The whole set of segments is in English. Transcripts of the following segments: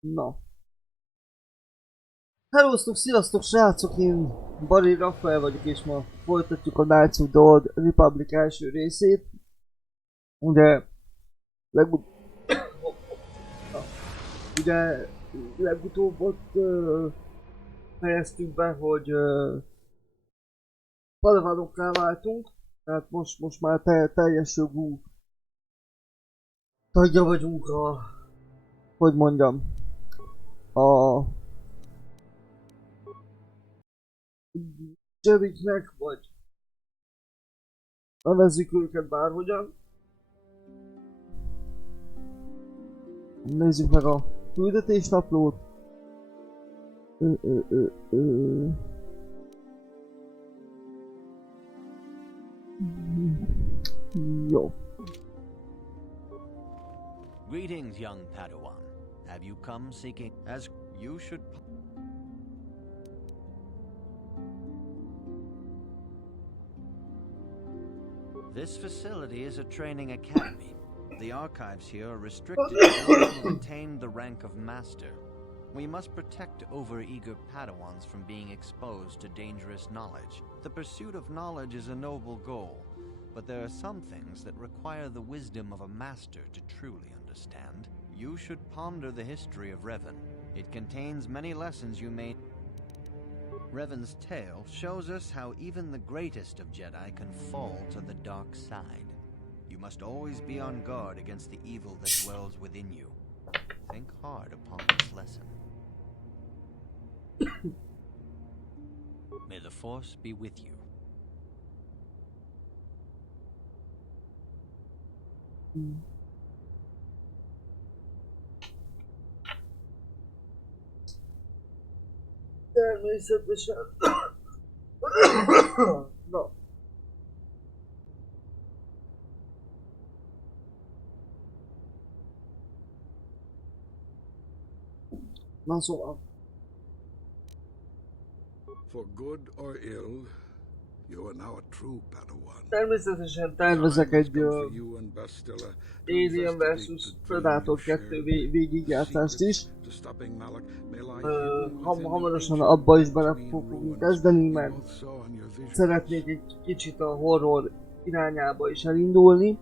Na. Hellosztok, sziasztok srácok, én Bari Rafael vagyok, és ma folytatjuk a Knights of the Old Republic első részét. Ugye, ugye legutóbb ott fejeztük be, hogy Padawanokká váltunk, tehát most már teljes jogú tagja vagyunk a, hogy mondjam, a Jebiknek, vagy nevezzük őket bárhogyan. Nézzük meg a küldetésnaplót. Jó. Greetings, young Padawan. Have you come seeking as you should? This facility is a training academy. The archives here are restricted to those who attain the rank of master. We must protect overeager Padawans from being exposed to dangerous knowledge. The pursuit of knowledge is a noble goal, but there are some things that require the wisdom of a master to truly understand. You should ponder the history of Revan. It contains many lessons you may... Revan's tale shows us how even the greatest of Jedi can fall to the dark side. You must always be on guard against the evil that dwells within you. Think hard upon this lesson. May the Force be with you. Természetesen. Na. Na szóval. For good or ill, you are now a true Padawan. Természetesen tervezek egy Alien vs Predator 2 végigjátszást is. Hamarosan abba is bele fogunk kezdeni, mert szeretnék egy kicsit a horror irányába is elindulni.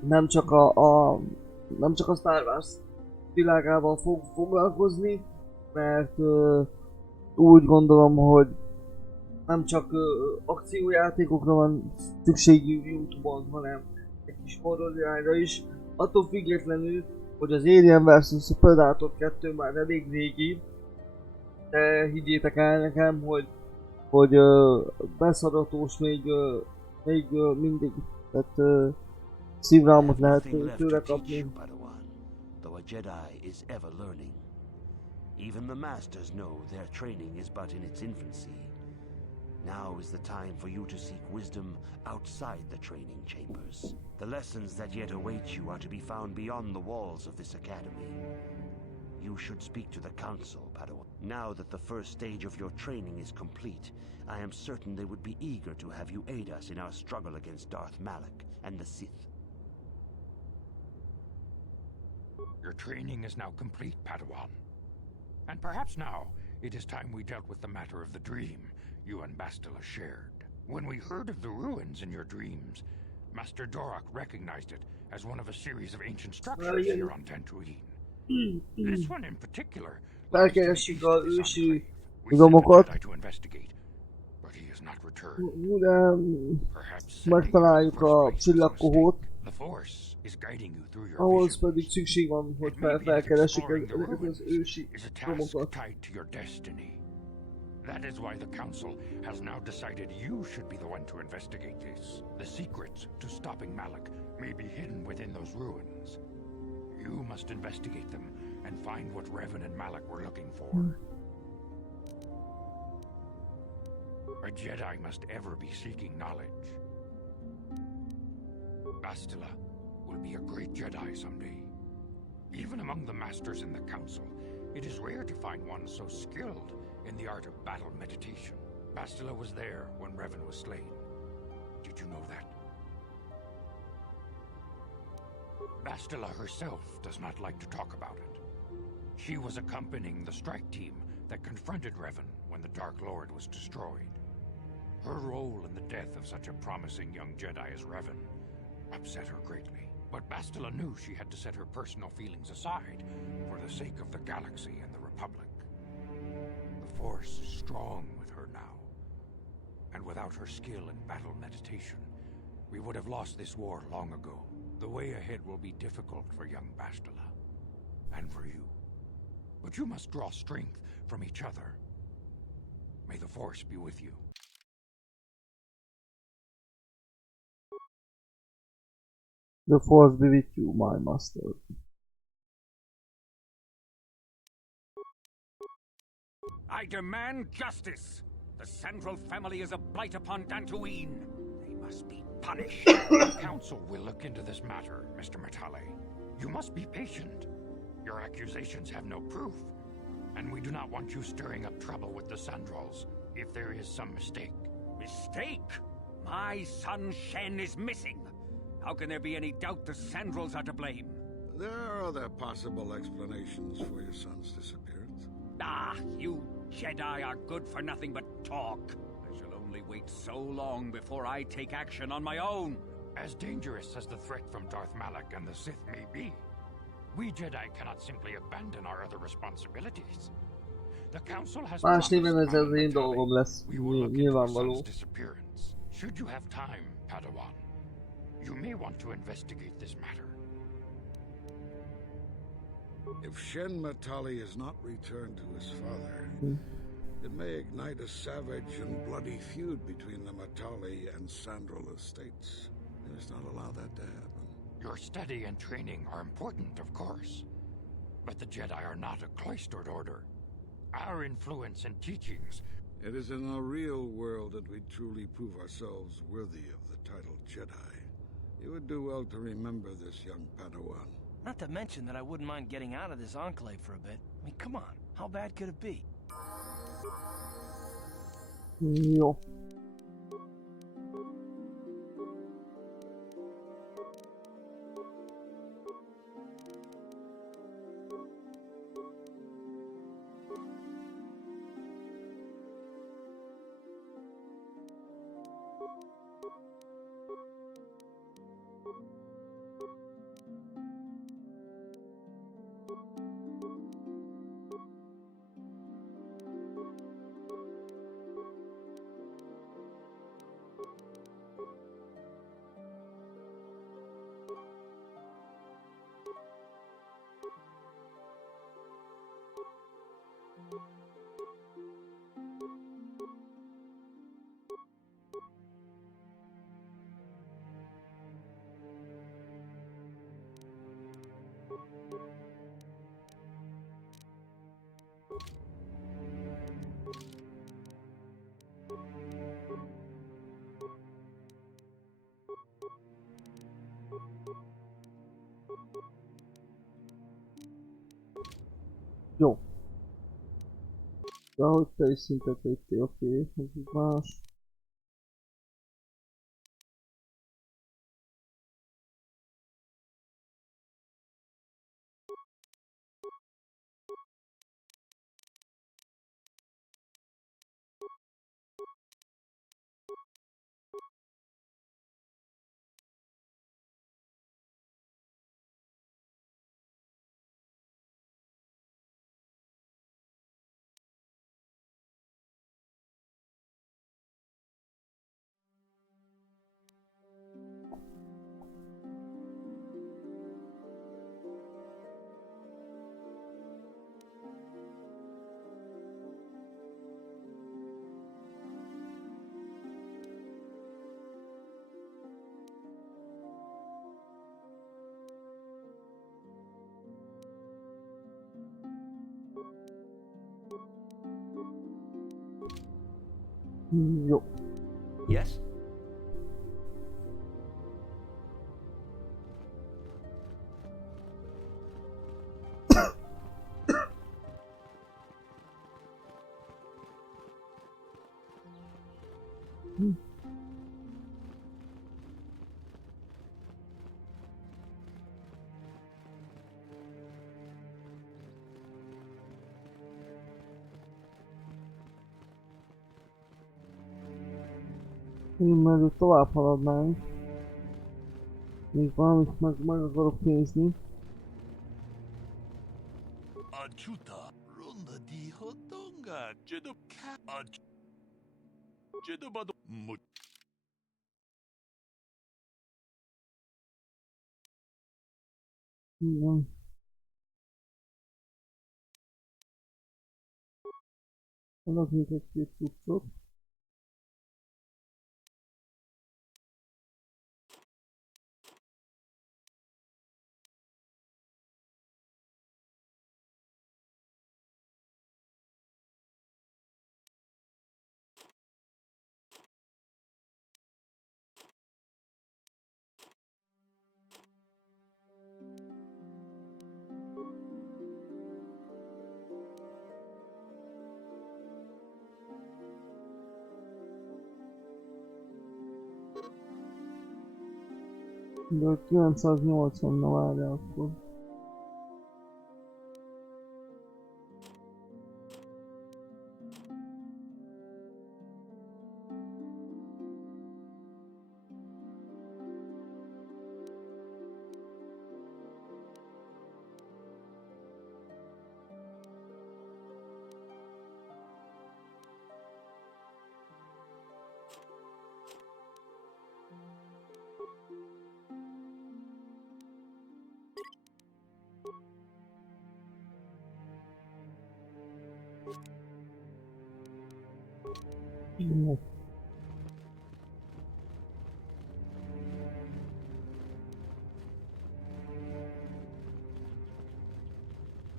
Nem csak a Star Wars világával fog foglalkozni, mert úgy gondolom, hogy nem csak akciójátékokra van szükségű YouTube-on, hanem egy kis horror irányra is. Attól függetlenül, hogy az Alien vs Predator 2 már elég régi, de higgyétek el nekem, hogy beszaratós még mindig, tehát szívrámot lehet tőle kapni. Though a Jedi is ever learning. Even the Masters know their training is but in its infancy. Now is the time for you to seek wisdom outside the training chambers. The lessons that yet await you are to be found beyond the walls of this academy. You should speak to the Council, Padawan. Now that the first stage of your training is complete, I am certain they would be eager to have you aid us in our struggle against Darth Malak and the Sith. Your training is now complete, Padawan. And perhaps now, it is time we dealt with the matter of the dream you and Bastila shared. When we heard of the ruins in your dreams, Master Dorak recognized it as one of a series of ancient structures here on Tatooine. This one in particular lies to the east of this enclave. We sent a Jedi to investigate, but he has not returned. Perhaps megtaláljuk a csillagkohót, the Force is guiding you through your ahhoz visions. pedig szükség van, hogy felkeressük ezeket az ősi is a task romokat. tied to your destiny. That is why the Council has now decided you should be the one to investigate this. The secrets to stopping Malak may be hidden within those ruins. You must investigate them and find what Revan and Malak were looking for. A Jedi must ever be seeking knowledge. Bastila will be a great Jedi someday. Even among the Masters in the Council, it is rare to find one so skilled in the art of battle meditation. Bastila was there when Revan was slain. Did you know that? Bastila herself does not like to talk about it. She was accompanying the strike team that confronted Revan when the Dark Lord was destroyed. Her role in the death of such a promising young Jedi as Revan upset her greatly. But Bastila knew she had to set her personal feelings aside for the sake of the galaxy and the Republic. The Force is strong with her now. And without her skill in battle meditation, we would have lost this war long ago. The way ahead will be difficult for young Bastila. And for you. But you must draw strength from each other. May the Force be with you. The Force be with you, my master. I demand justice! The Sandral family is a blight upon Dantooine. They must be punished. The Council will look into this matter, Mr. Matale. You must be patient. Your accusations have no proof. And we do not want you stirring up trouble with the Sandrals if there is some mistake. Mistake? My son Shen is missing. How can there be any doubt the Sandrals are to blame? There are other possible explanations for your son's disappearance. Ah, you Jedi are good for nothing but talk. I shall only wait so long before I take action on my own. As dangerous as the threat from Darth Malak and the Sith may be, we Jedi cannot simply abandon our other responsibilities. The Council has Más néven promised ez az Madame én Matale dolgom lesz, we will look into her nyilvánvaló. son's disappearance. Should you have time, Padawan, you may want to investigate this matter. If Shen Matali is not returned to his father, it may ignite a savage and bloody feud between the Matali and Sandral estates. We must not allow that to happen. Your study and training are important, of course, but the Jedi are not a cloistered order. Our influence and teachings... It is in the real world that we truly prove ourselves worthy of the title Jedi. You would do well to remember this, young Padawan. Not to mention that I wouldn't mind getting out of this enclave for a bit. I mean, come on, how bad could it be? Jó. Jó. De ahogy te is szintet léptél, oké, ez így más. Jó. Yes? Én mellett tovább haladnánk. Még valamit meg akarok nézni. Ajuta, ronda di hotonga, jedo ka, jedo bado, Igen. Eladnék egy-két cuccot. De 980-na várja akkor. Jó.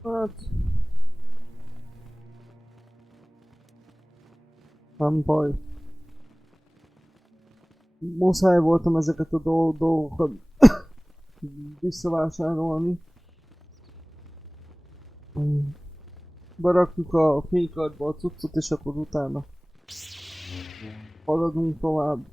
Hát... nem baj. Muszáj voltam ezeket a dolgokat visszavásárolni. Berakjuk a fénykartba a cuccot és akkor utána haladunk tovább.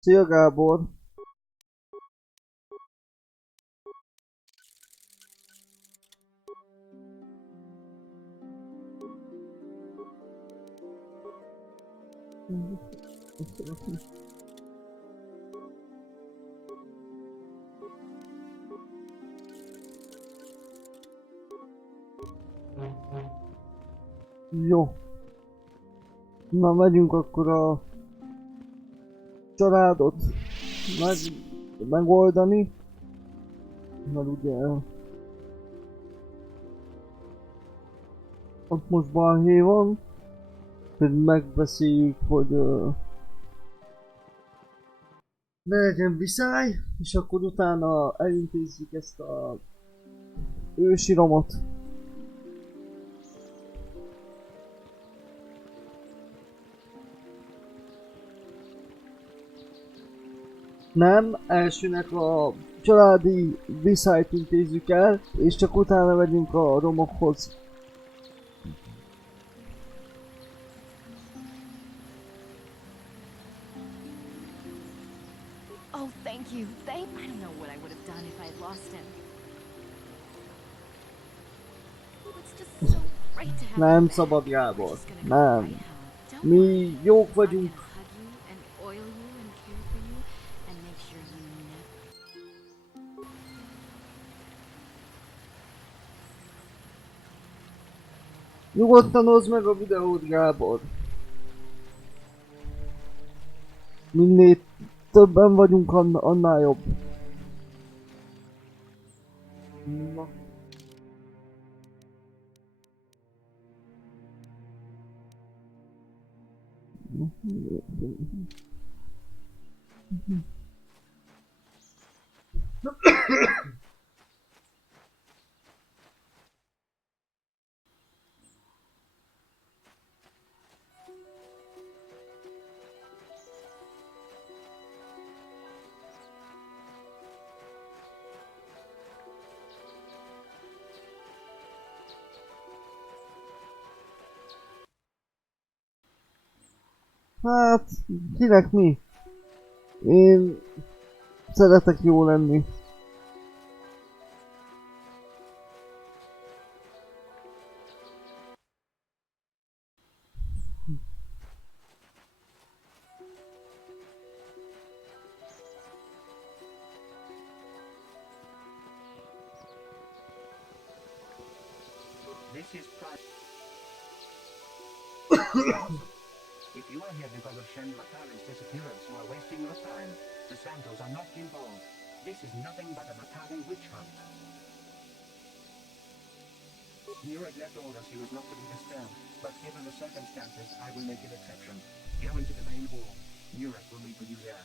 Szia Gábor! Jó. Na megyünk akkor a családot megoldani. Mert ugye ott most balhé van. Hogy megbeszéljük, hogy ne legyen viszály, és akkor utána elintézzük ezt a ősiromot. Nem, elsőnek a családi viszályt intézzük el, és csak utána megyünk a romokhoz. Oh, thank you. I don't know what I would have done if I had lost him. It's just so great to have Nem him back. szabad, We're Gábor. just gonna go Nem. right home. Don't Mi worry. jók I'm vagyunk. gonna hug you and oil you and care for you and make sure you never... Nyugodtan hozd meg a videót, Gábor. Minél többen vagyunk, annál jobb. Na. Hát, kinek mi? Én szeretek jó lenni. This is private. If you are here because of Shen Matali's disappearance, you are wasting your time. The Santos are not involved. This is nothing but a Matali witch hunt. Nurek left orders he was not to be disturbed, but given the circumstances, I will make an exception. Go into the main hall. Nurek will meet with you there.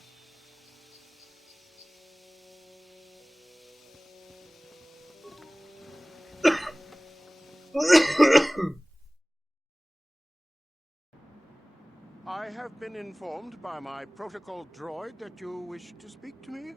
I have been informed by my protocol droid that you wish to speak to me.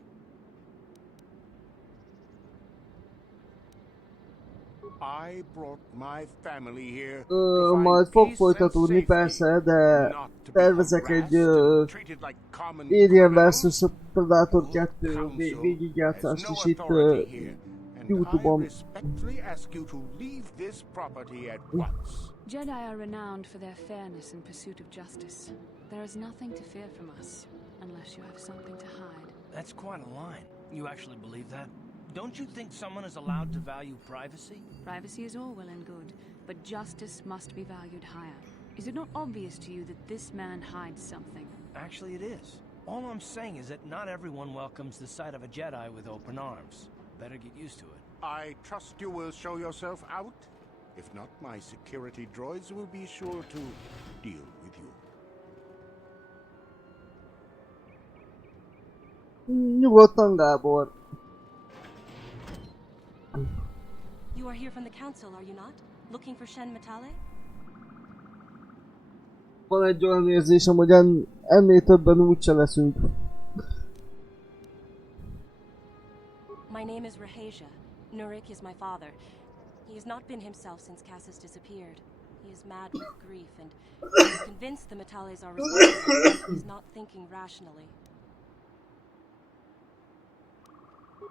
I brought my family here to find Majd fog peace folytatódni and persze, safety, de not to be tervezek egy harassed and treated like common Alien criminals. vs Predator The 2 Council végigjátszást has no is itt authority here, and I YouTube-on. respectfully ask you to leave this property at once. Jedi are renowned for their fairness in pursuit of justice. There is nothing to fear from us, unless you have something to hide. That's quite a line. You actually believe that? Don't you think someone is allowed to value privacy? Privacy is all well and good, but justice must be valued higher. Is it not obvious to you that this man hides something? Actually, it is. All I'm saying is that not everyone welcomes the sight of a Jedi with open arms. Better get used to it. I trust you will show yourself out. If not, my security droids will be sure to deal with you. Nyugodtan, Gábor. You are here from the council, are you not? Looking for Shen Matale? Van egy olyan érzésem, hogy ennél többen úgyse leszünk. My name is Rahasia. Nurik is my father. He has not been himself since Cassis disappeared. He is mad with grief and he is convinced the Matales are responsible. He is not thinking rationally.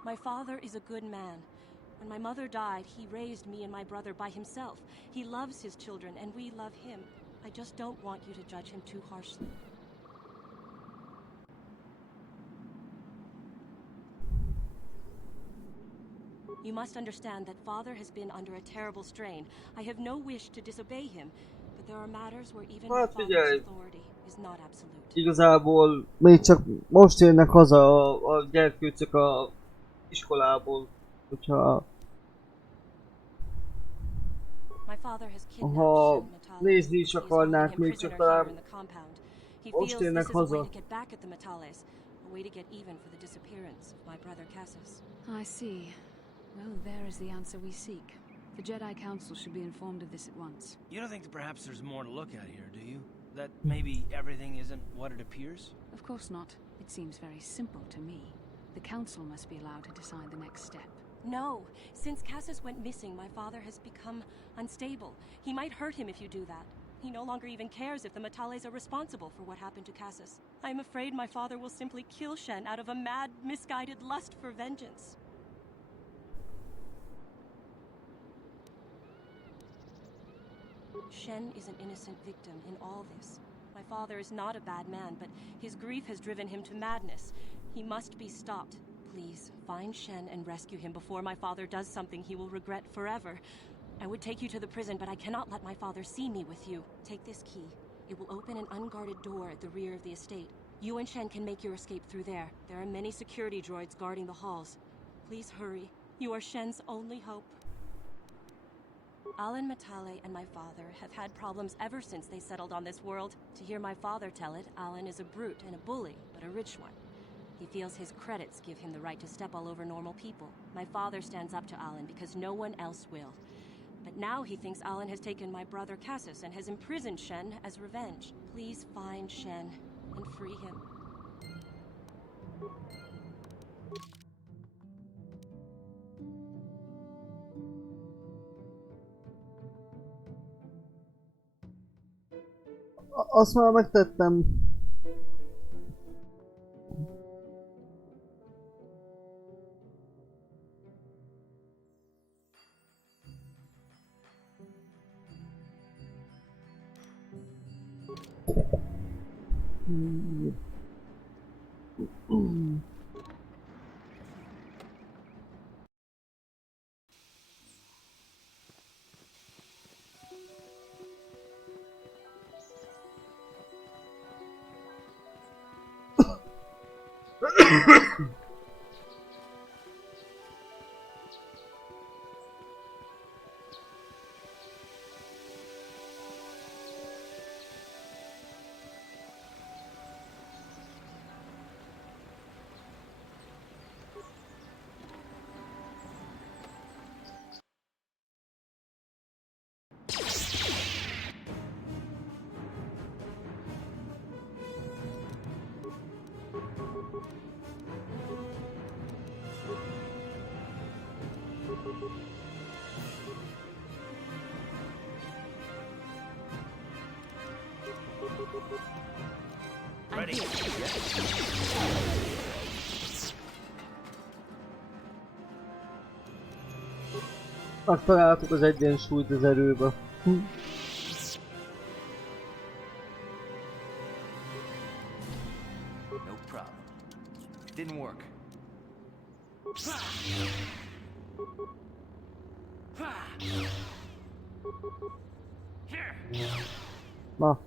My father is a good man. When my mother died, he raised me and my brother by himself. He loves his children and we love him. I just don't want you to judge him too harshly. You must understand that father has been under a terrible strain. I have no wish to disobey him, but there are matters where even my father's authority is not absolute. Igazából még csak most érnek haza a gyerkőcök a iskolából, hogyha ha nézni is akarnák, még csak talán most érnek haza. I see. Well, there is the answer we seek. The Jedi Council should be informed of this at once. You don't think that perhaps there's more to look at here, do you? That maybe everything isn't what it appears? Of course not. It seems very simple to me. The Council must be allowed to decide the next step. No. Since Cassis went missing, my father has become unstable. He might hurt him if you do that. He no longer even cares if the Matales are responsible for what happened to Cassis. I am afraid my father will simply kill Shen out of a mad, misguided lust for vengeance. Shen is an innocent victim in all this. My father is not a bad man, but his grief has driven him to madness. He must be stopped. Please, find Shen and rescue him before my father does something he will regret forever. I would take you to the prison, but I cannot let my father see me with you. Take this key. It will open an unguarded door at the rear of the estate. You and Shen can make your escape through there. There are many security droids guarding the halls. Please hurry. You are Shen's only hope. Alan Matale and my father have had problems ever since they settled on this world. To hear my father tell it, Alan is a brute and a bully, but a rich one. He feels his credits give him the right to step all over normal people. My father stands up to Alan because no one else will. But now he thinks Alan has taken my brother Cassis and has imprisoned Shen as revenge. Please find Shen and free him. Azt már megtettem. Ready? Megtaláltuk az egyensúlyt az erőbe. No problem. Didn't work. Na.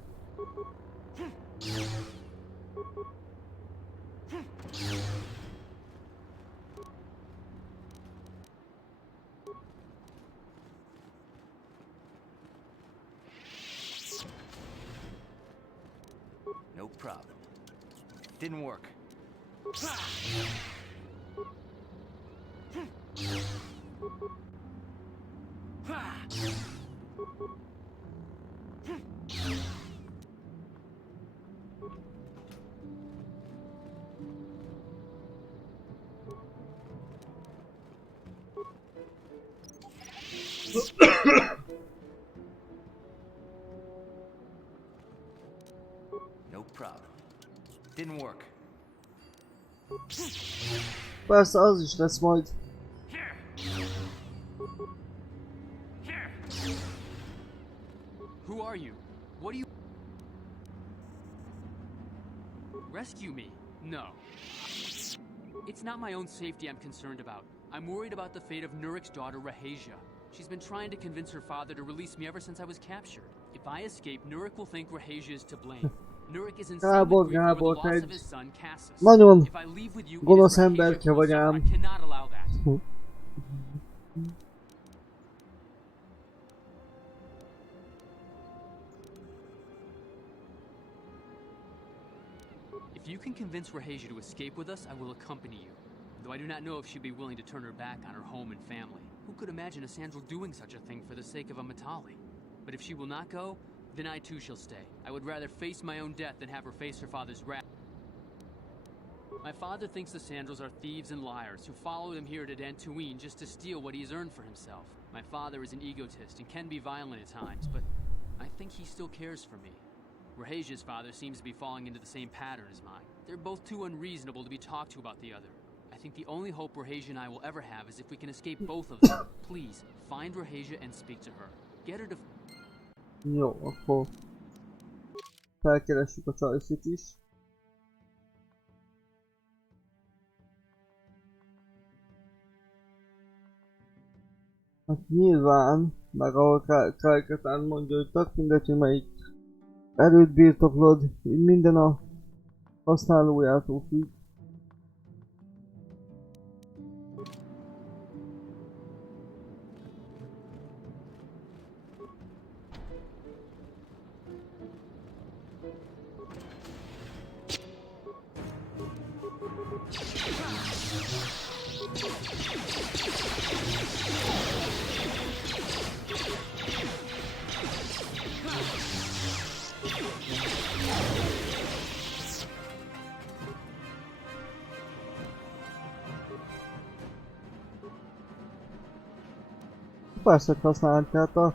No problem. Didn't work. No problem. Didn't work. Persze az is lesz majd. Who are you? What do you... Rescue me? No. It's not my own safety I'm concerned about. I'm worried about the fate of Nurik's daughter, Rahasia. She's been trying to convince her father to release me ever since I was captured. If I escape, Nurik will think Rahasia is to blame. Nurik is insane with grief over the loss of his son, Cassus. Nagyon If I leave with you, gonosz emberke vagy ám. I cannot allow that. If you can convince Rahasia to escape with us, I will accompany you. Though I do not know if she'd be willing to turn her back on her home and family. Who could imagine a Sandral doing such a thing for the sake of a Matali? But if she will not go, then I too shall stay. I would rather face my own death than have her face her father's wrath. My father thinks the Sandrals are thieves and liars who followed him here to Dantooine just to steal what he's earned for himself. My father is an egotist and can be violent at times, but I think he still cares for me. Rahasia's father seems to be falling into the same pattern as mine. They're both too unreasonable to be talked to about the other. I think the only hope Rahasia and I will ever have is if we can escape both of them. Please, find Rahasia and speak to her. Get her to... Jó, akkor felkeressük a csajszit is. Hát nyilván, meg ahol Kajkatán mondja, hogy tök mindegy, hogy melyik erőt birtoklod, minden a használójától függ. Persze, hogy használhatják a...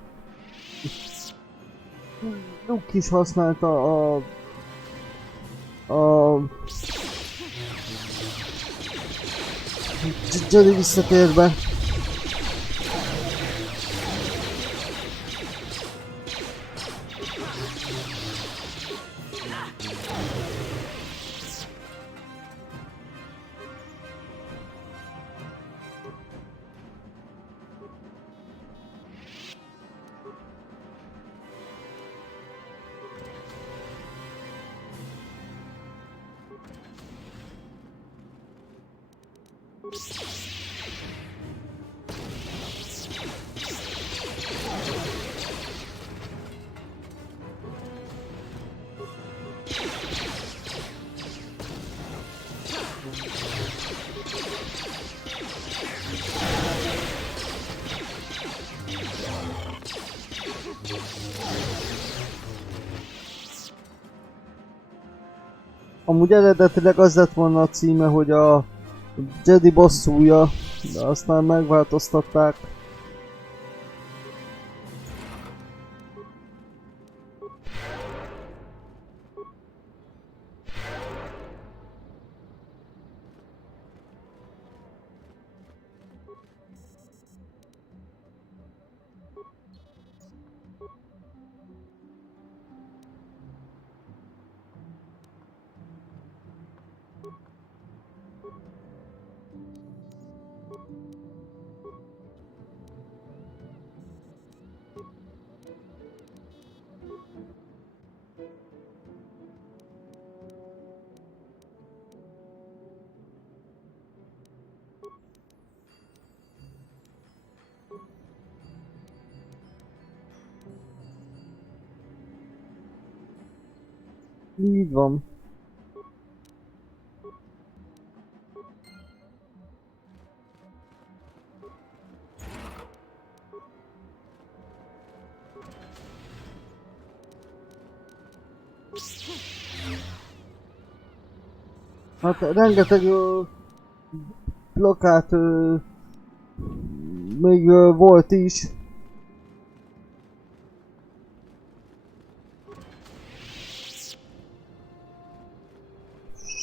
Luke is használta a Jedi visszatérbe. Amúgy eredetileg az lett volna a címe, hogy a Jedi bosszúja, de aztán megváltoztatták. Így van. Hát rengeteg plakát még volt is.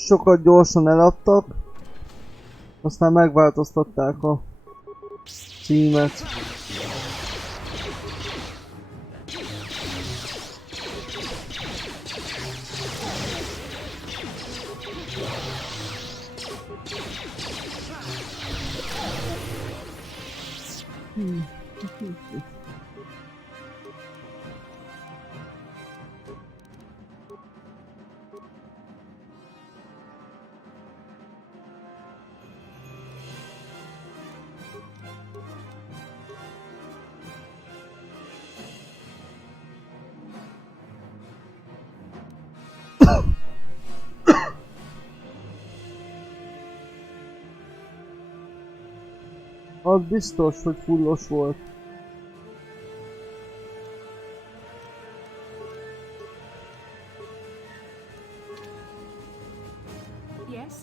Sokat gyorsan eladtak, aztán megváltoztatták a címet. Az biztos, hogy fullos volt. Yes?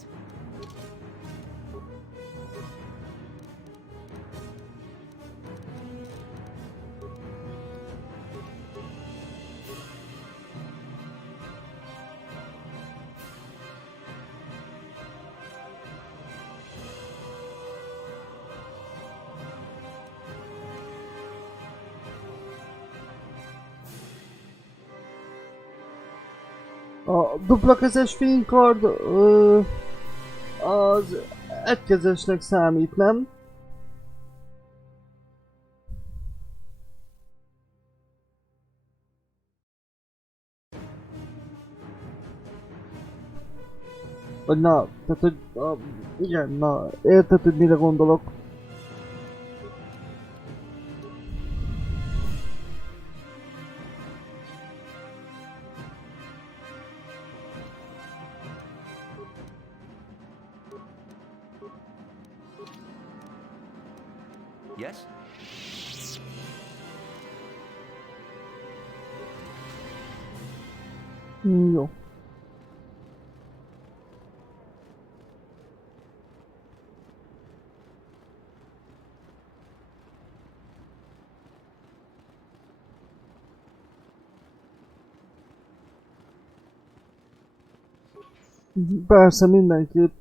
A duplakezes fénykard az egykezesnek számít, nem? Vagy na, tehát hogy igen, na, érted, hogy mire gondolok. Yes? Jó. Persze, mindenképp.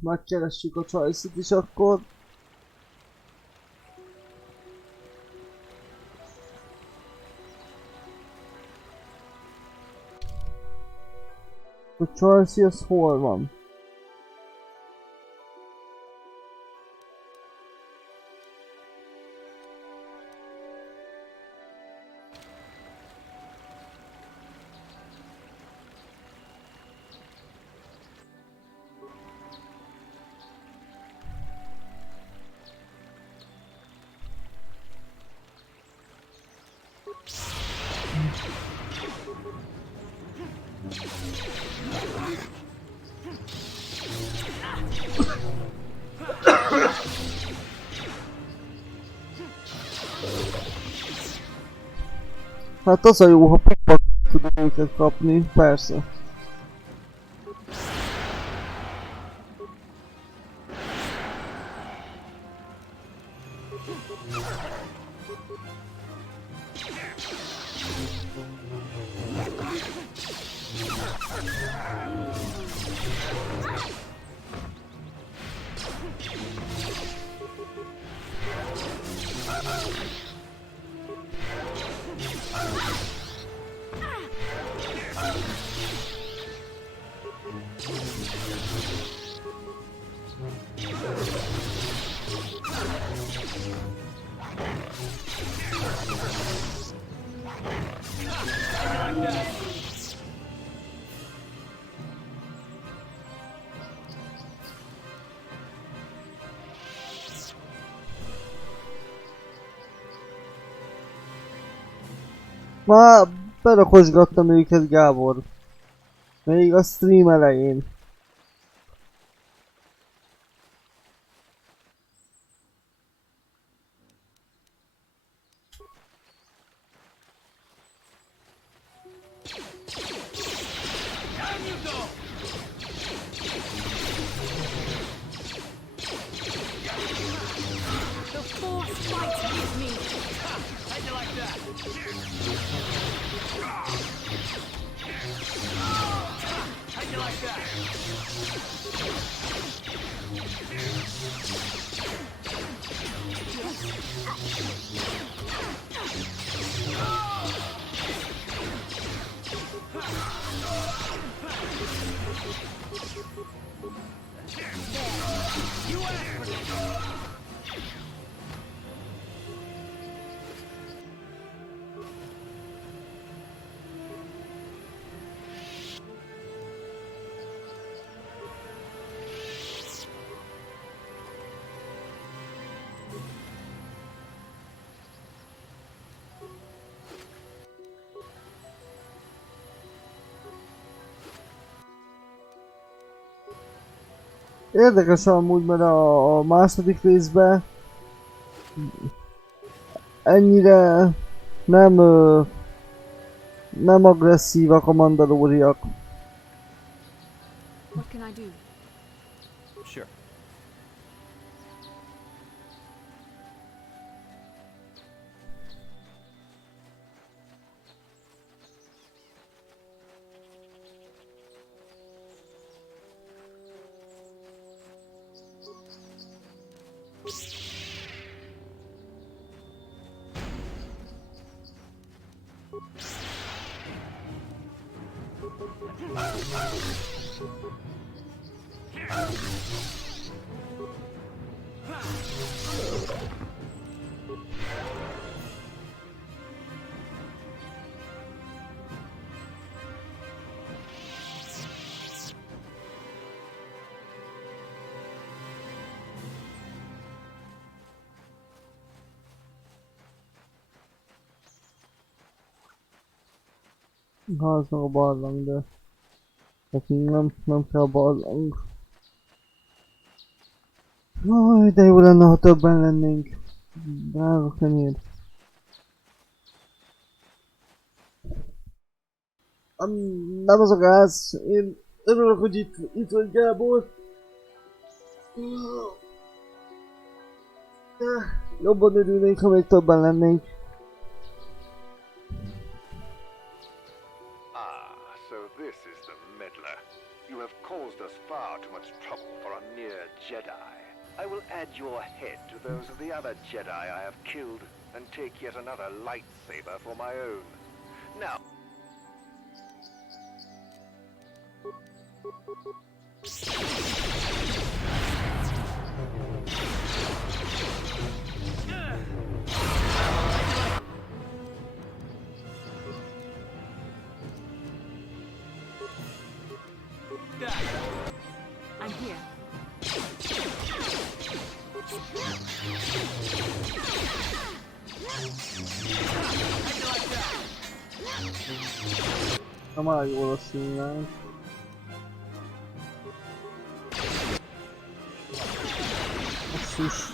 Megkeressük a Choice-it is akkor. A Choice az hol van? Hát az a jó, ha papa tudom őket kapni, persze. Már berakosgattam őket, Gábor. Még a stream elején. Érdekes amúgy, mert a második részben ennyire nem agresszívak a mandalóriak. What can I do? Sure. Ha az meg a barlang, de nekünk nem kell barlang. Aj, de jó lenne, ha többen lennénk. Drága kenyér. Nem az a gáz. Én örülök, hogy itt vagy, Gábor. Jobban örülnénk, ha még többen lennénk. So this is the meddler. You have caused us far too much trouble for a mere Jedi. I will add your head to those of the other Jedi I have killed, and take yet another lightsaber for my own. Now... I'm here. Nem áll jól a színlás. Basszus.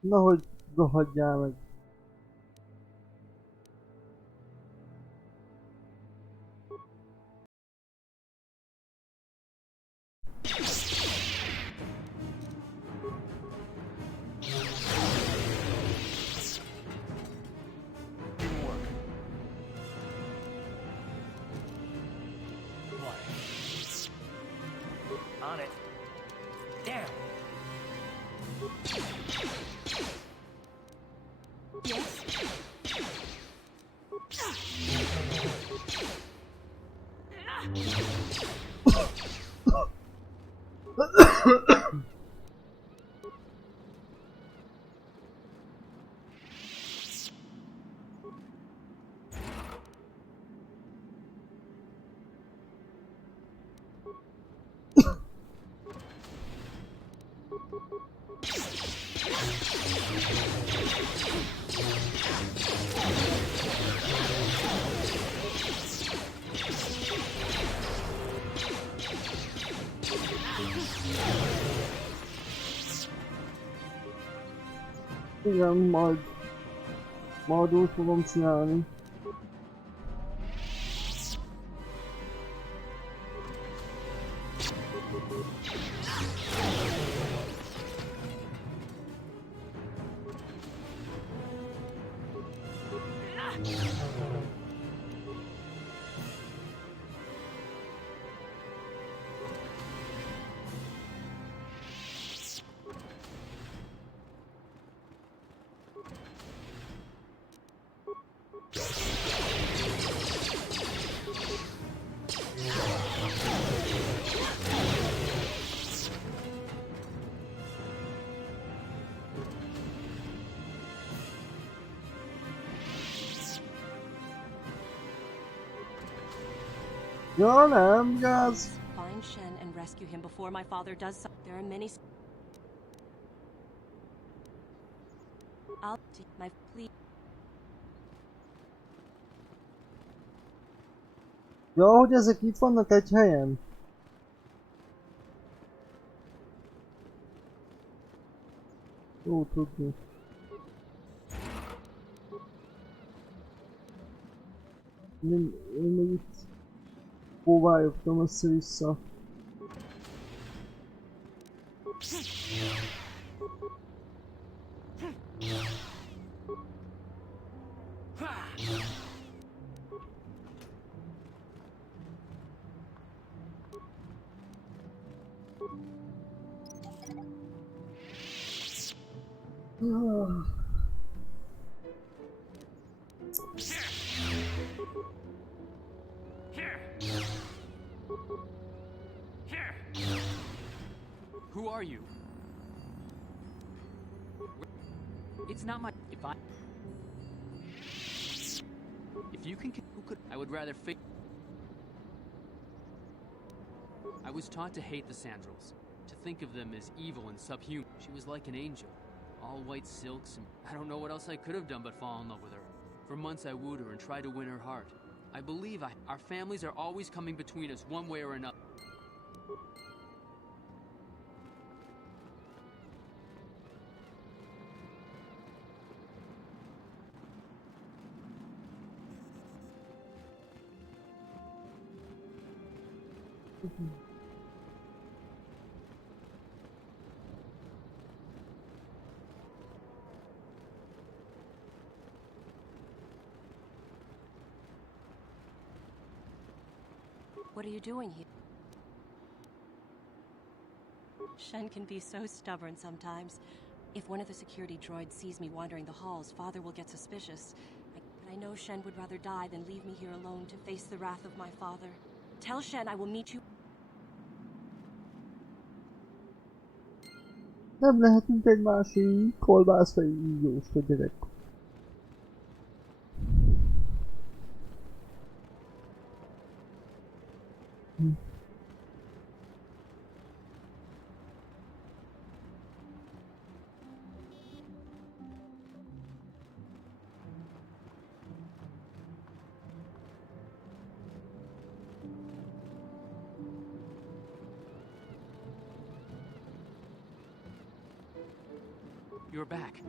Nahogy rohadjál meg. On it. There. Igen, majd úgy fogom csinálni. Ja, nem, gáz! Find Shen and rescue him before my father does so. There are many... I'll take my plea. Ja, hogy ezek itt vannak egy helyen. Jó tudni. Én még itt próbáljuk össze-vissza. Who are you? It's not my... If you can... Who could... I would rather fake... I was taught to hate the Sandals, to think of them as evil and subhuman. She was like an angel, all white silks, and I don't know what else I could have done but fall in love with her. For months I wooed her and tried to win her heart. I believe our families are always coming between us one way or another. What are you doing here? Shen can be so stubborn sometimes. If one of the security droids sees me wandering the halls, Father will get suspicious. But I know Shen would rather die than leave me here alone to face the wrath of my father. Tell Shen I will meet you. Nem lehetünk egymásé kolbászai ígyóst a gyerek. You're back.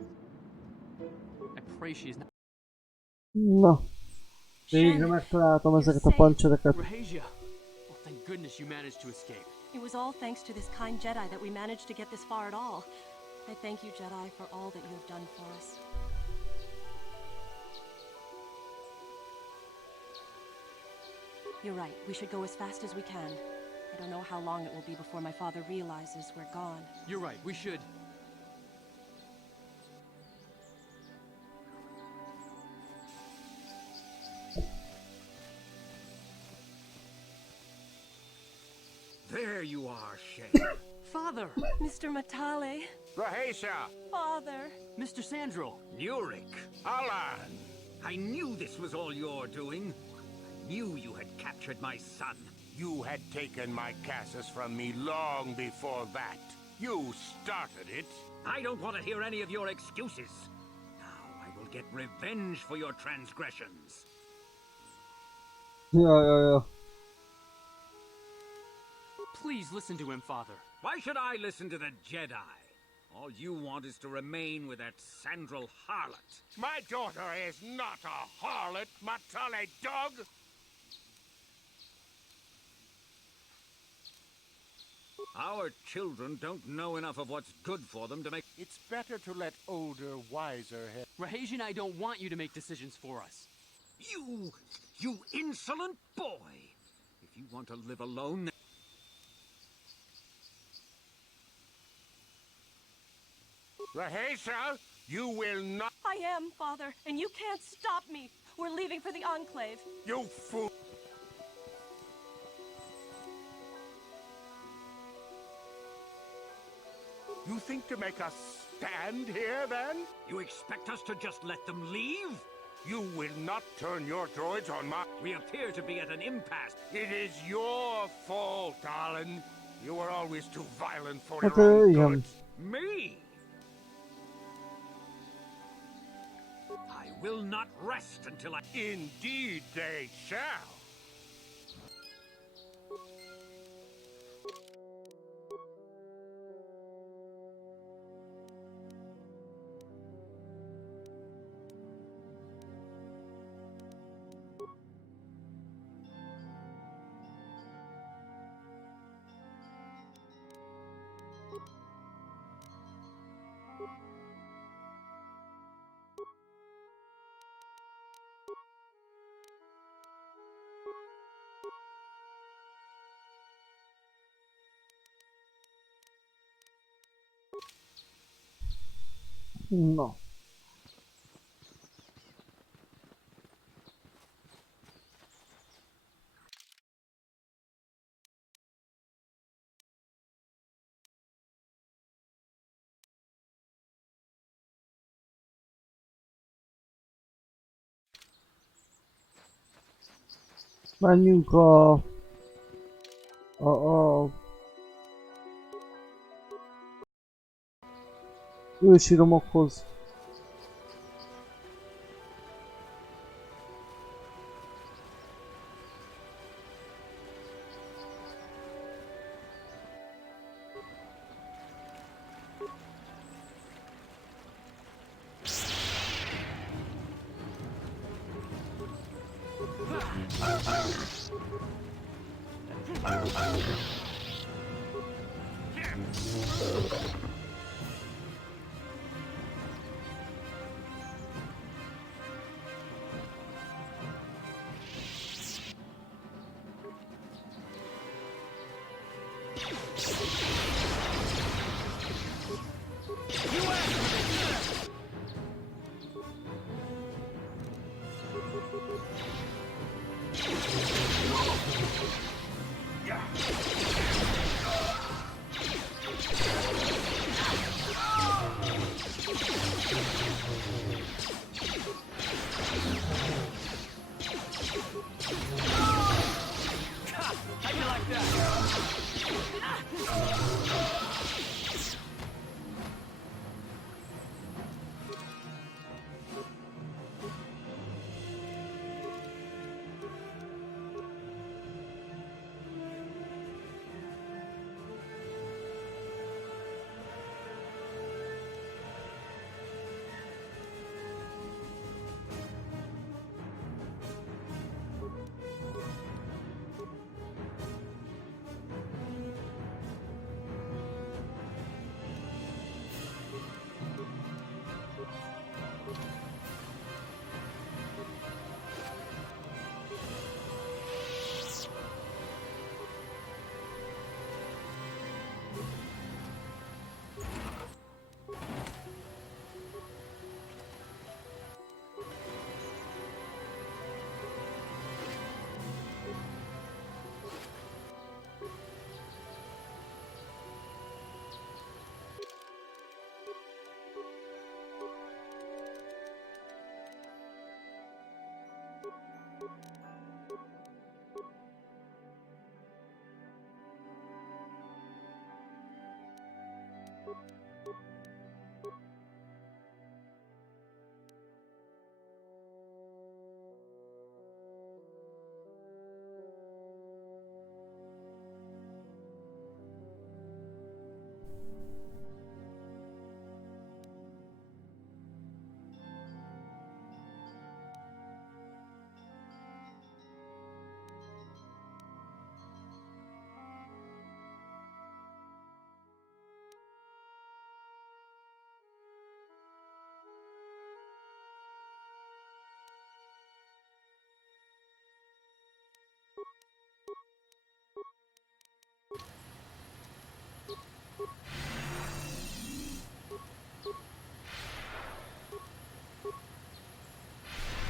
I pray she is not. Na. Végre megtaláltam ezeket a pancsereket. Rahasia! Well, thank goodness you managed to escape. It was all thanks to this kind Jedi that we managed to get this far at all. I thank you, Jedi, for all that you have done for us. You're right. We should go as fast as we can. I don't know how long it will be before my father realizes we're gone. You're right. We should. There you are, Shen. Father! Mr. Matale. Rahasia! Father. Mr. Sandro! Nurik! Alan! I knew this was all your doing. I knew you had captured my son. You had taken my Cassus from me long before that. You started it. I don't want to hear any of your excuses. Now I will get revenge for your transgressions. Ja. Please listen to him, Father. Why should I listen to the Jedi? All you want is to remain with that Sandral harlot. My daughter is not a harlot, Matale dog! Our children don't know enough of what's good for them to make... It's better to let older, wiser heads... Rahasia and I don't want you to make decisions for us. You insolent boy! If you want to live alone... Rahasia, you will not... I am, Father, and you can't stop me. We're leaving for the Enclave. You fool... You think to make us stand here, then? You expect us to just let them leave? You will not turn your droids on my... We appear to be at an impasse. It is your fault, Alan. You were always too violent for Okay, your own good. Me? I will not rest until I... Indeed they shall. No. Menjünk a ősiromokhoz.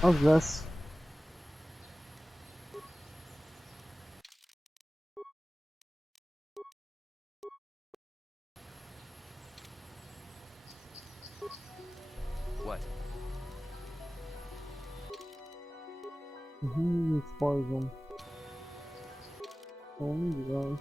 Az lesz. What? It's poison. Oh my god.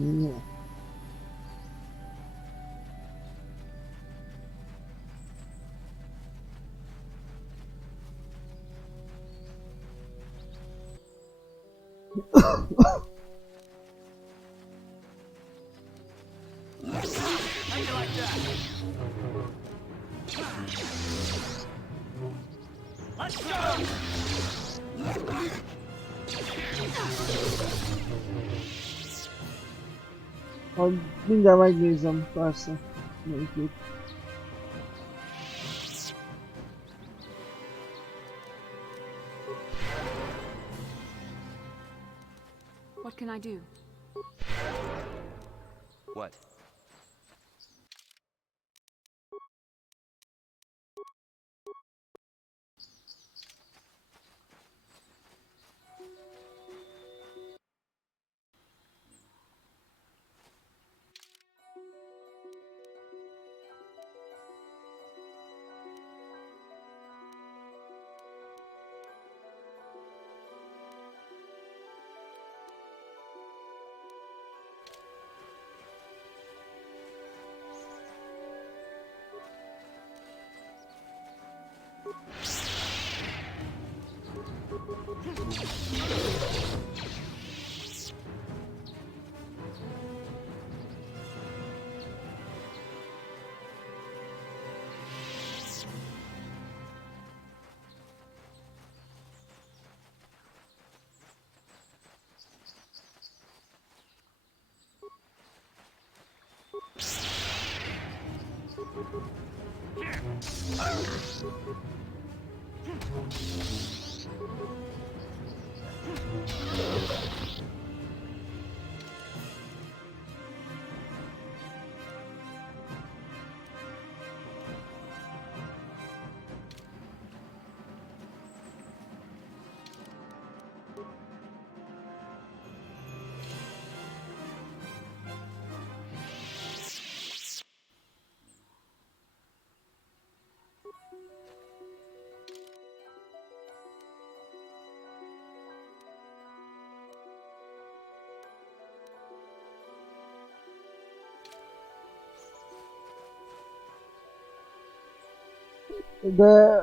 Yeah. Mindjárt megnézem, persze. Melyikét. What can I do? What? De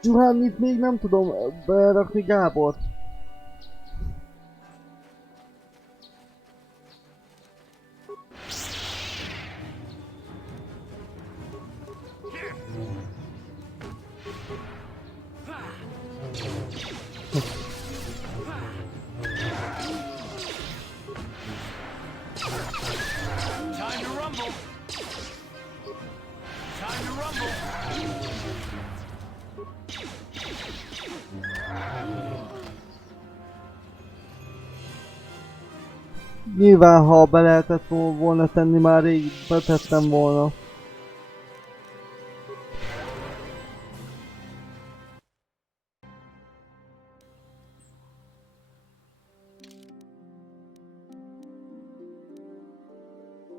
Giuhannit még nem tudom berakni Gábor. Nyilván, ha be lehetett volna tenni, már rég betettem volna.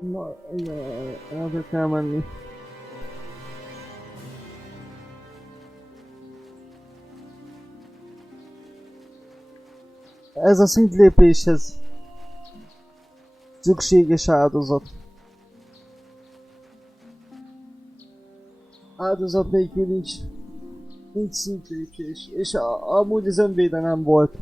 Na, igen, erre kell menni. Ez a szintlépéshez szükséges áldozat. Áldozat nélkül nincs szintlépés, és amúgy az önvéde nem volt.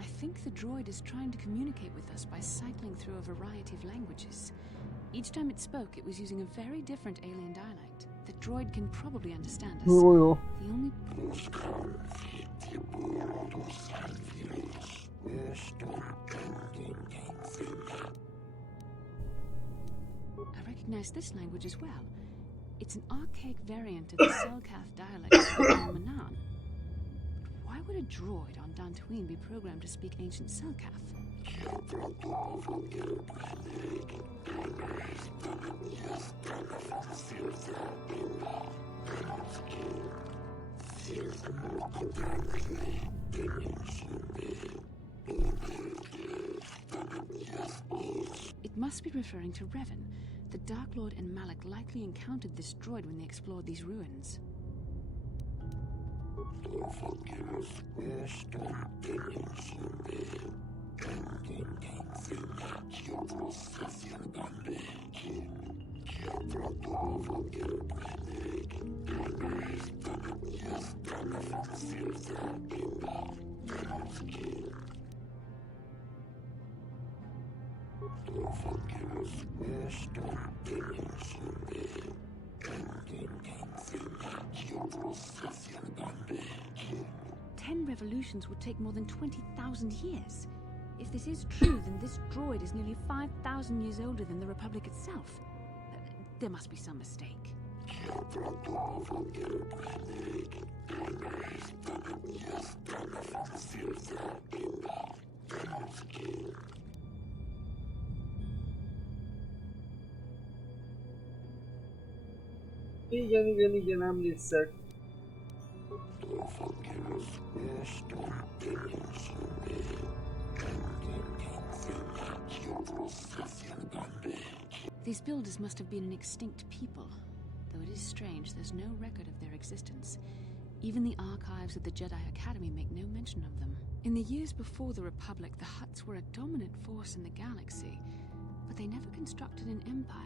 I think the droid is trying to communicate with us by cycling through a variety of languages. Each time it spoke, it was using a very different alien dialect. The droid can probably understand us. Jó. The only... I recognize this language as well. It's an archaic variant of the Selkath dialect spoken in Manan. Why would a droid on Dantooine be programmed to speak ancient Selkath? It must be referring to Revan. The Dark Lord and Malak likely encountered this droid when they explored these ruins. Ten revolutions would take more than 20,000 years. If this is true, then this droid is nearly 5,000 years older than the Republic itself. There must be some mistake. Igen, emlékszek. These builders must have been an extinct people. Though it is strange, there's no record of their existence. Even the archives of the Jedi Academy make no mention of them. In the years before the Republic, the Hutts were a dominant force in the galaxy, but they never constructed an empire.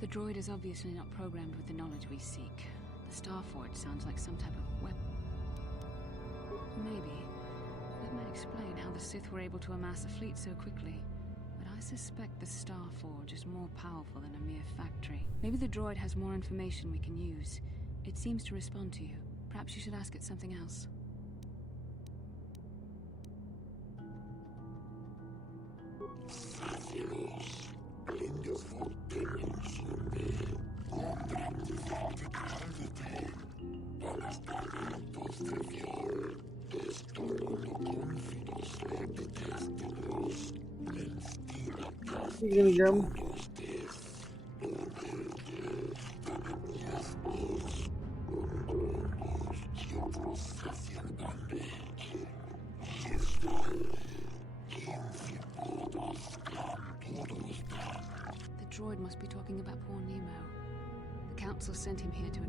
The droid is obviously not programmed with the knowledge we seek. The Starforge sounds like some type of weapon. Maybe. That might explain how the Sith were able to amass a fleet so quickly. But I suspect the Starforge is more powerful than a mere factory. Maybe the droid has more information we can use. It seems to respond to you. Perhaps you should ask it something else. Igen. The droid must be talking about poor Nemo. The Council sent him here to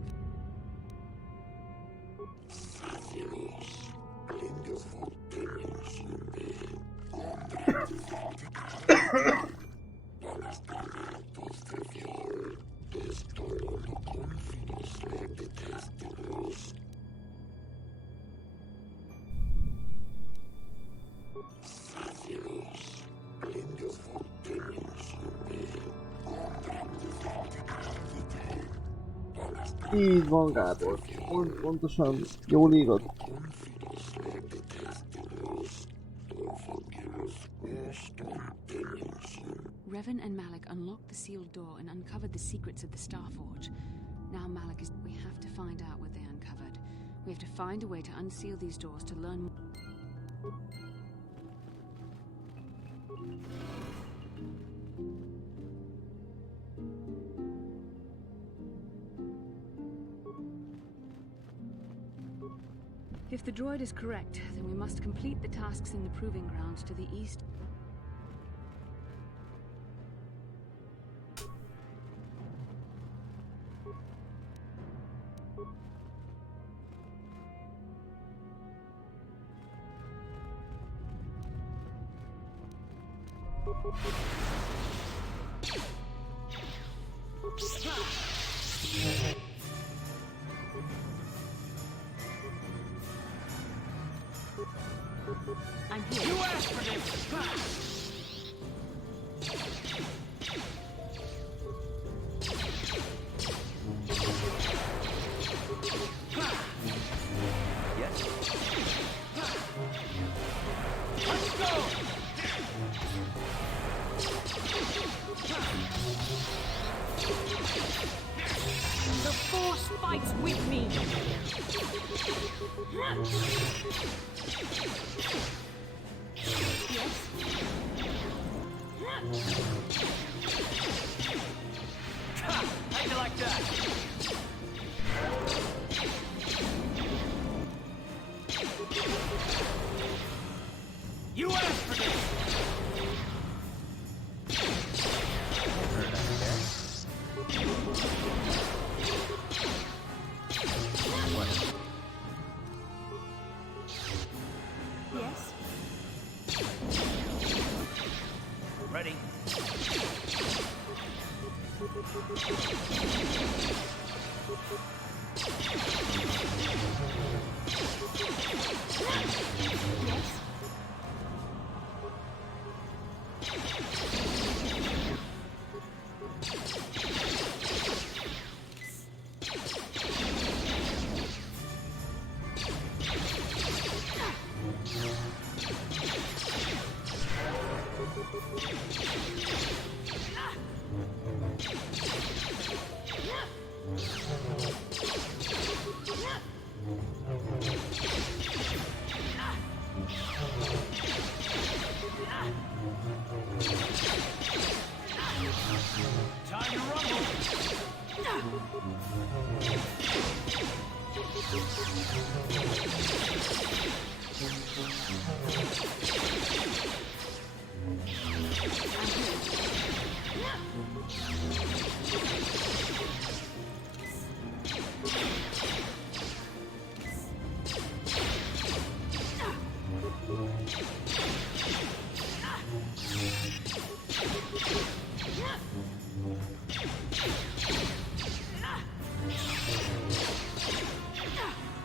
Így van, Gábor. Pontosan jól írod. Revan and Malik unlocked the sealed door and uncovered the secrets of the Starforge. Now Malik is... We have to find out what they uncovered. We have to find a way to unseal these doors to learn more. If the droid is correct, then we must complete the tasks in the proving grounds to the east. I'm here. You asked for this! Yes? Let's go! The Force fights with me! How'd you like that? You asked for this! Yes? Ready? Yes?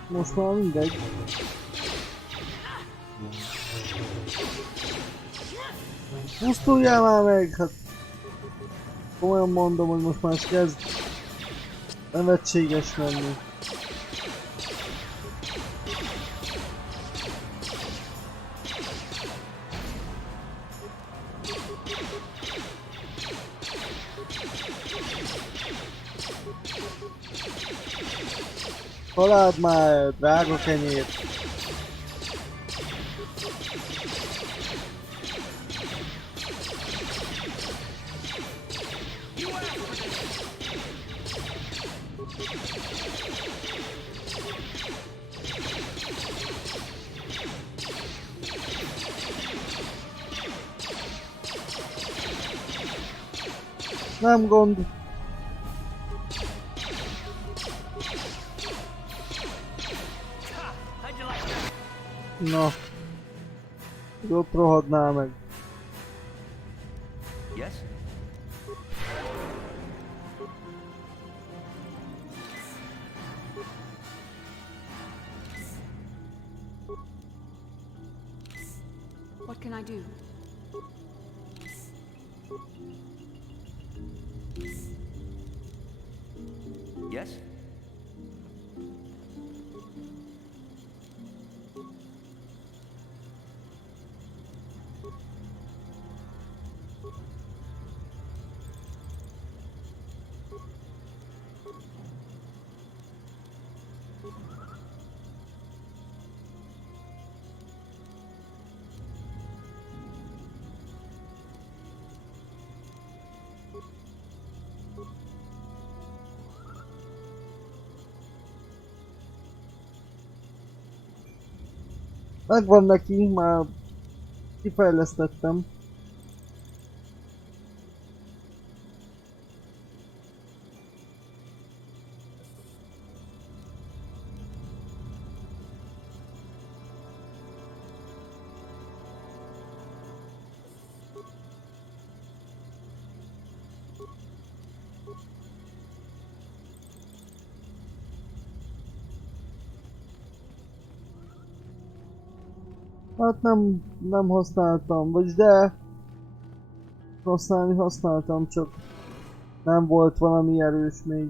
Most már mindegy. Pusztuljál már meg! Hát... Komolyan mondom, hogy most már kezd nevetséges lenni. Találd már, drága kenyér! Nem gond. Na. Ott rohadnál meg. Yes? What can I do? Yes? Megvan neki, már kifejlesztettem. Hát nem használtam, vagyis de használtam, csak nem volt valami erős még.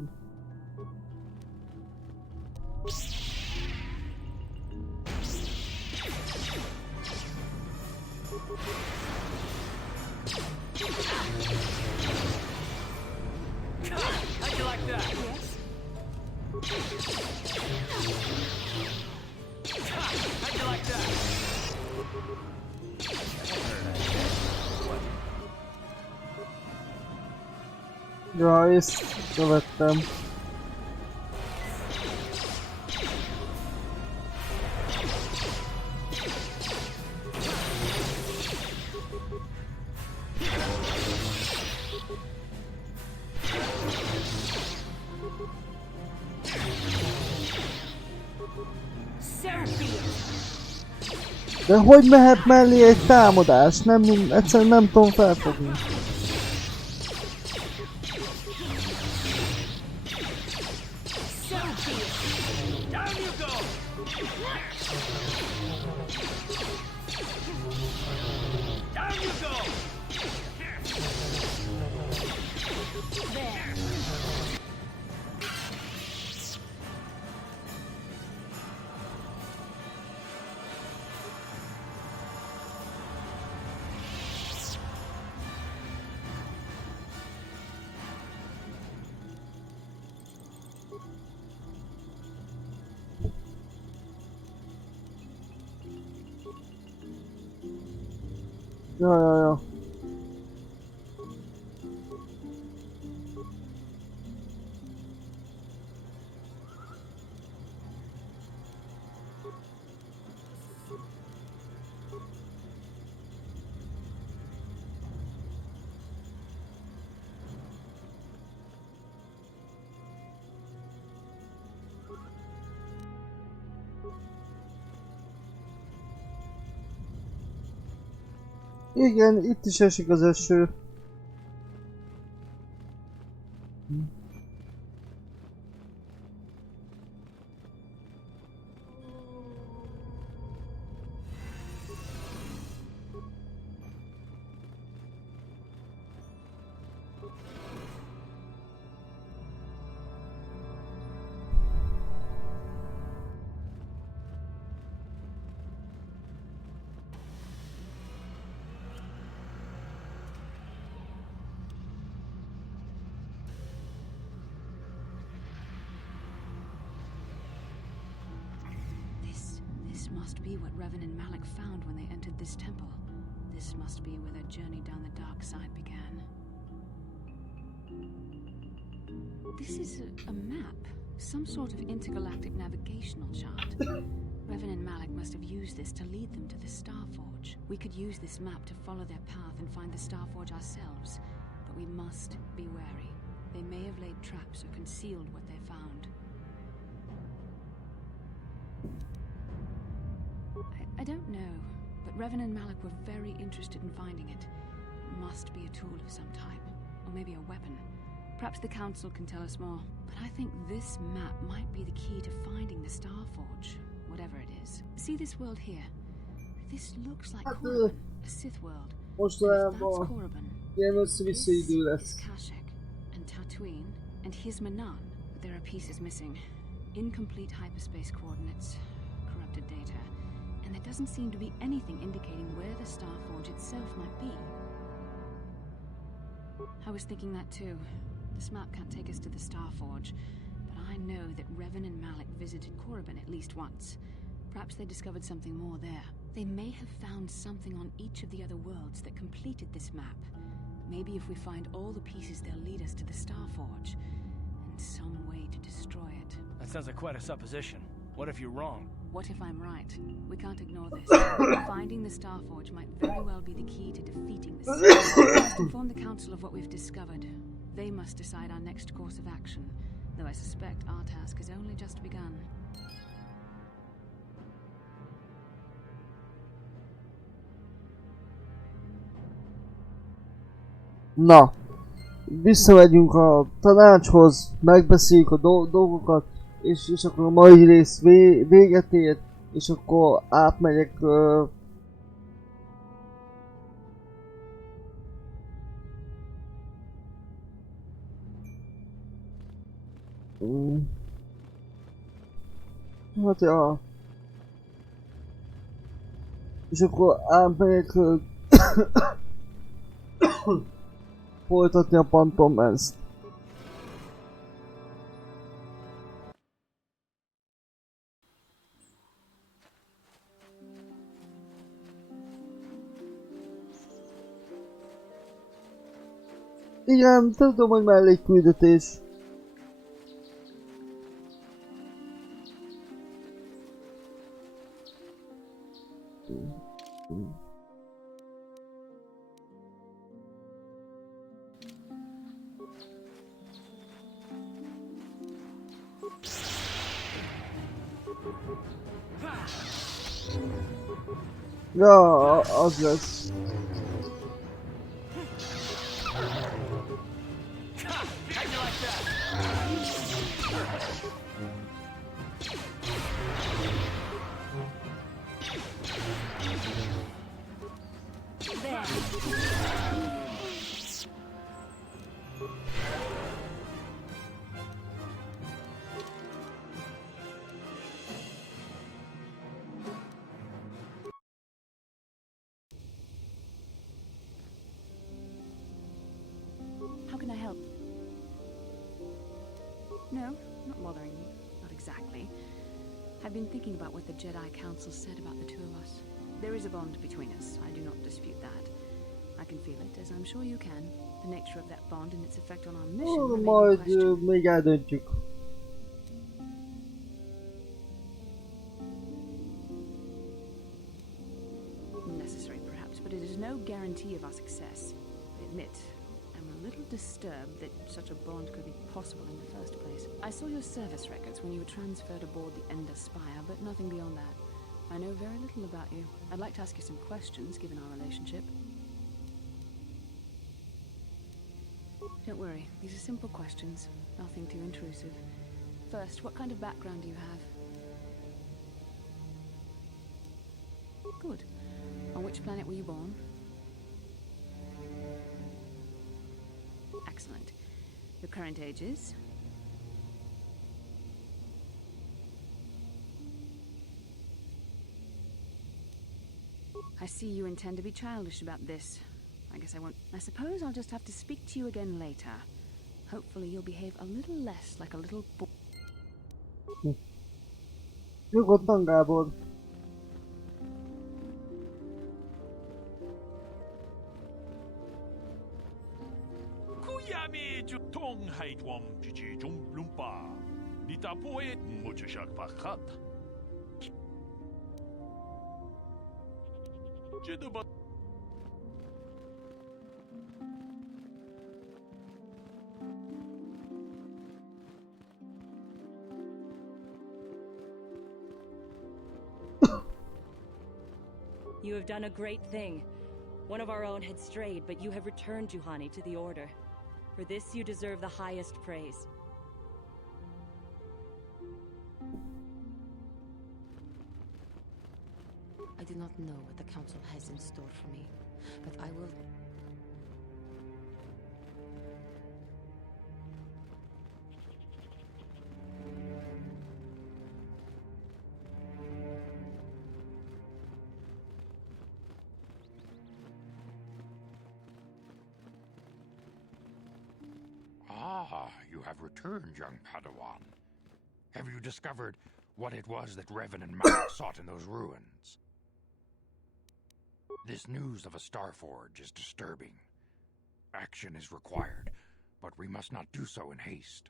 Ja, ezt követtem. De hogy mehet mellé egy támadás? Egyszerűen nem tudom felfogni. Ja. Igen, itt is esik az eső. This must be what Revan and Malik found when they entered this temple. This must be where their journey down the dark side began. This is a map. Some sort of intergalactic navigational chart. Revan and Malik must have used this to lead them to the Starforge. We could use this map to follow their path and find the Starforge ourselves. But we must be wary. They may have laid traps or concealed what they found. I don't know, but Revan and Malik were very interested in finding it. It must be a tool of some type, or maybe a weapon. Perhaps the Council can tell us more. But I think this map might be the key to finding the Starforge, whatever it is. See this world here? This looks like Korriban, a Sith world. Mostanában ilyen össze-vissza idő lesz. This is Kashyyyk, and Tatooine, and his Manan. But there are pieces missing. Incomplete hyperspace coordinates, corrupted data. And there doesn't seem to be anything indicating where the Starforge itself might be. I was thinking that too. This map can't take us to the Starforge, but I know that Revan and Malik visited Korriban at least once. Perhaps they discovered something more there. They may have found something on each of the other worlds that completed this map. Maybe if we find all the pieces, they'll lead us to the Starforge, and some way to destroy it. That sounds like quite a supposition. What if you're wrong? What if I'm right? We can't ignore this. Finding the Starforge might very well be the key to defeating the Sith. We must inform the Council of what we've discovered. They must decide our next course of action, though I suspect our task has only just begun. Na, visszamegyünk a tanácshoz, megbeszéljük a dolgokat, és akkor a mai rész véget ér, és akkor átmegyek hát ja. És akkor átmegyek folytatni a Pantomance-t. Igen, tudom, hogy mellékküldetés. Ja, az lesz. How can I help? No, not bothering you. Not exactly. I've been thinking about what the Jedi Council said about the two of us. There is a bond between us. I do not dispute that. I can feel it, as I'm sure you can. The nature of that bond and its effect on our mission remain in Majd question. még eldöntjük. Necessary, perhaps, but it is no guarantee of our success. I admit, I'm a little disturbed that such a bond could be possible in the first place. I saw your service records when you were transferred aboard the Ender Spire, but nothing beyond that. I know very little about you. I'd like to ask you some questions, given our relationship. Don't worry, these are simple questions, nothing too intrusive. First, what kind of background do you have? Good. On which planet were you born? Excellent. Your current age is? I see you intend to be childish about this. I guess I won't. I suppose I'll just have to speak to you again later. Hopefully you'll behave a little less like a little boy. Nyugodtan, Gábor. Kuyami jutong haitwam chichi jum lumpa. Nita poe muchishak pakat. Jeduba. You have done a great thing. One of our own had strayed, but you have returned Juhani to the Order. For this you deserve the highest praise. I do not know what the Council has in store for me, but I will... Ah, you have returned, young Padawan. Have you discovered what it was that Revan and Malak sought in those ruins? This news of a Starforge is disturbing. Action is required, but we must not do so in haste.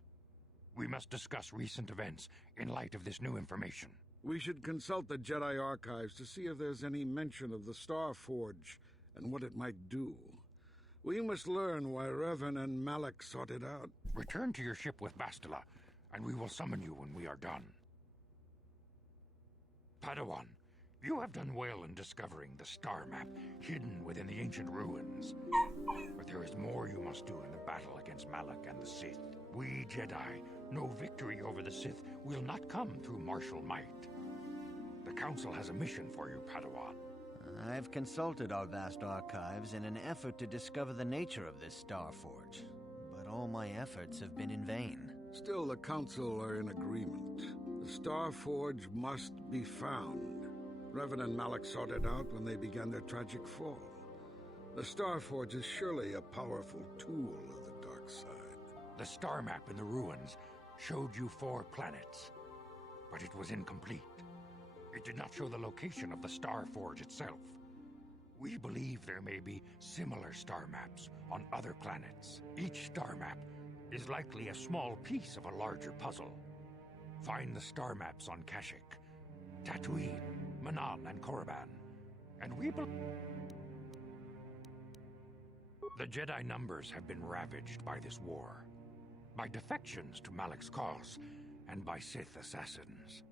We must discuss recent events in light of this new information. We should consult the Jedi archives to see if there's any mention of the Starforge and what it might do. We must learn why Revan and Malak sought it out. Return to your ship with Bastila, and we will summon you when we are done. Padawan, you have done well in discovering the star map hidden within the ancient ruins. But there is more you must do in the battle against Malak and the Sith. We Jedi know victory over the Sith will not come through martial might. The Council has a mission for you, Padawan. I've consulted our vast archives in an effort to discover the nature of this Starforge, but all my efforts have been in vain. Still, the Council are in agreement. The Starforge must be found. Revan and Malak sought it out when they began their tragic fall. The Starforge is surely a powerful tool of the dark side. The star map in the ruins showed you 4 planets, but it was incomplete. It did not show the location of the Starforge itself. We believe there may be similar star maps on other planets. Each star map is likely a small piece of a larger puzzle. Find the star maps on Kashyyyk, Tatooine, Manan, and Korriban, and we The Jedi numbers have been ravaged by this war, by defections to Malak's cause, and by Sith assassins.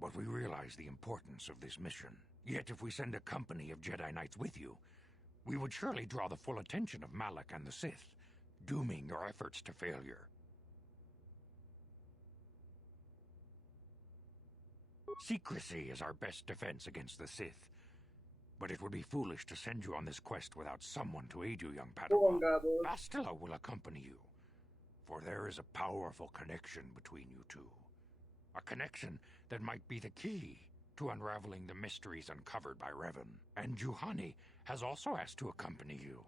But we realize the importance of this mission. Yet if we send a company of Jedi Knights with you, we would surely draw the full attention of Malak and the Sith, dooming your efforts to failure. Secrecy is our best defense against the Sith, but it would be foolish to send you on this quest without someone to aid you, young Padawan. Bastila will accompany you, for there is a powerful connection between you two. A connection that might be the key to unraveling the mysteries uncovered by Revan. And Juhani has also asked to accompany you.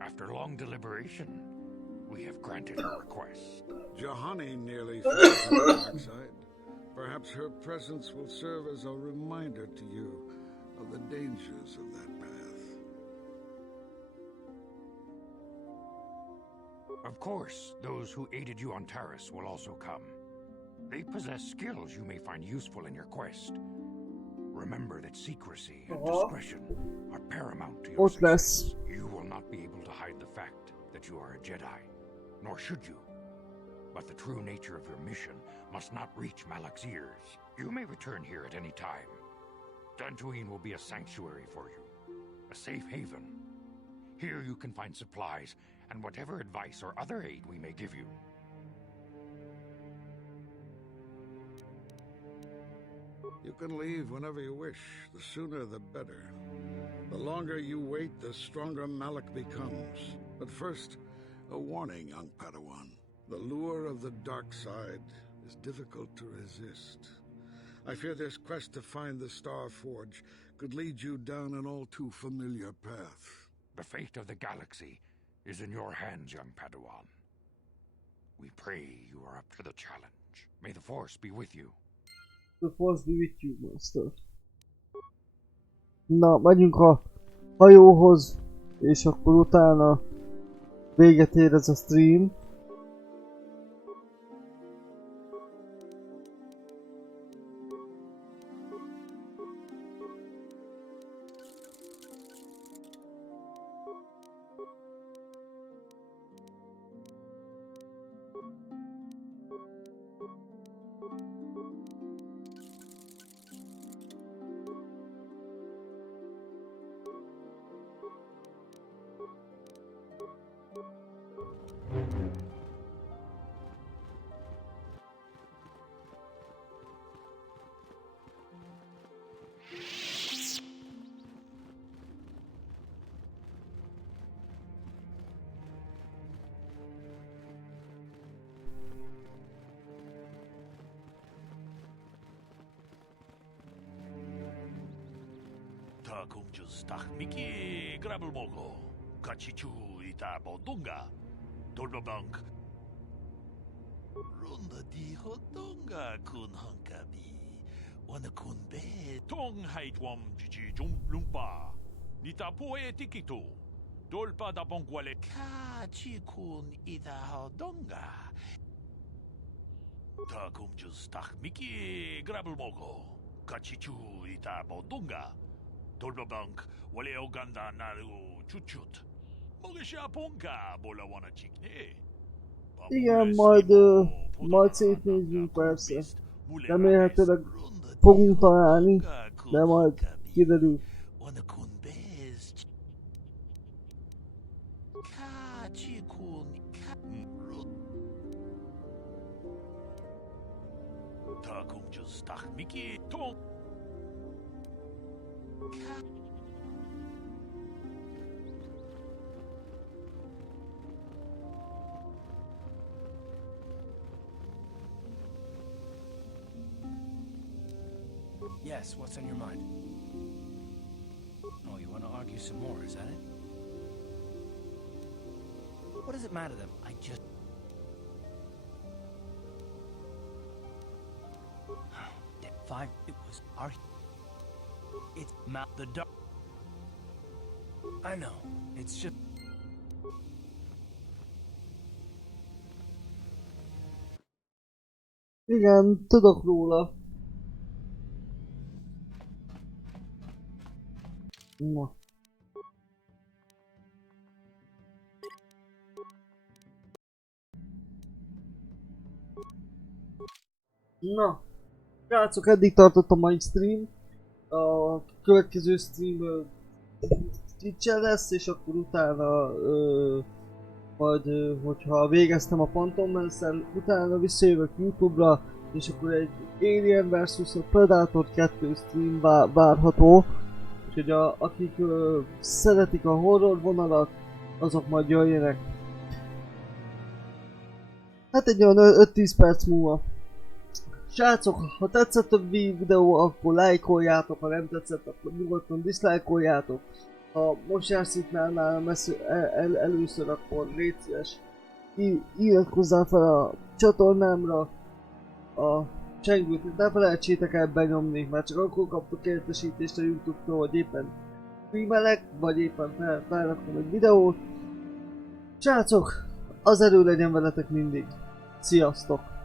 After long deliberation, we have granted her request. Juhani nearly fell to the dark side. Perhaps her presence will serve as a reminder to you of the dangers of that path. Of course, those who aided you on Taris will also come. They possess skills you may find useful in your quest. Remember that secrecy and discretion are paramount to your success. You will not be able to hide the fact that you are a Jedi, nor should you. But the true nature of your mission must not reach Malak's ears. You may return here at any time. Dantooine will be a sanctuary for you, a safe haven. Here you can find supplies and whatever advice or other aid we may give you. You can leave whenever you wish. The sooner the better. The longer you wait, the stronger Malik becomes. But first, a warning, young Padawan. The lure of the dark side is difficult to resist. I fear this quest to find the Star Forge could lead you down an all too familiar path. The fate of the galaxy is in your hands, young Padawan. We pray you are up to the challenge. May the Force be with you. The Force be with you, Master. Na, megyünk a hajóhoz, és akkor utána véget ér ez a stream. 다 공주스 딱 미끼 그랍을 먹고 같이 주이다 보동가 돌바방크 론다 디호동가 군 헝가비 원어 군배 동하이트웜 지지 좀 룸바 니타 포에 티키토 돌바다 봉과레 같이 군 이다호동가 다 공주스 딱 미끼 그랍을 먹고 같이 주이다 보동가 돌바방크 원래 오간다 나르고 쭈쭈 먹으시아 본가 몰라와나 찍네. Igen, majd szétnézzünk persze. Remélhetőleg fogunk találni, de majd kiderül. Yes, what's on your mind? Oh, you want to argue some more, is that it? What does it matter then? I just... Five, it was our... It's Mount the Dark. I know, it's just... Igen, tudok róla. Na. Na. Srácok, eddig tartott a mai stream. A következő stream Twitch-en lesz, és akkor utána majd, hogyha végeztem a Pantomance-el, utána visszajövök YouTube-ra, és akkor egy Alien vs. Predator 2 stream várható. Úgyhogy akik szeretik a horror vonalat, azok majd jöjjenek. Hát egy olyan 5-10 perc múlva. Srácok, ha tetszett a videó, akkor lájkoljátok, ha nem tetszett, akkor nyugodtan diszlájkoljátok. Ha most jársz itt nálam először, akkor légy szíves, iratkozzál fel a csatornámra, a csengőt ne felejtsétek el benyomni, mert csak akkor kaptok értesítést a YouTube-tól, hogy éppen streamelek, vagy éppen felrakom egy videót. Srácok, az erő legyen veletek mindig. Sziasztok!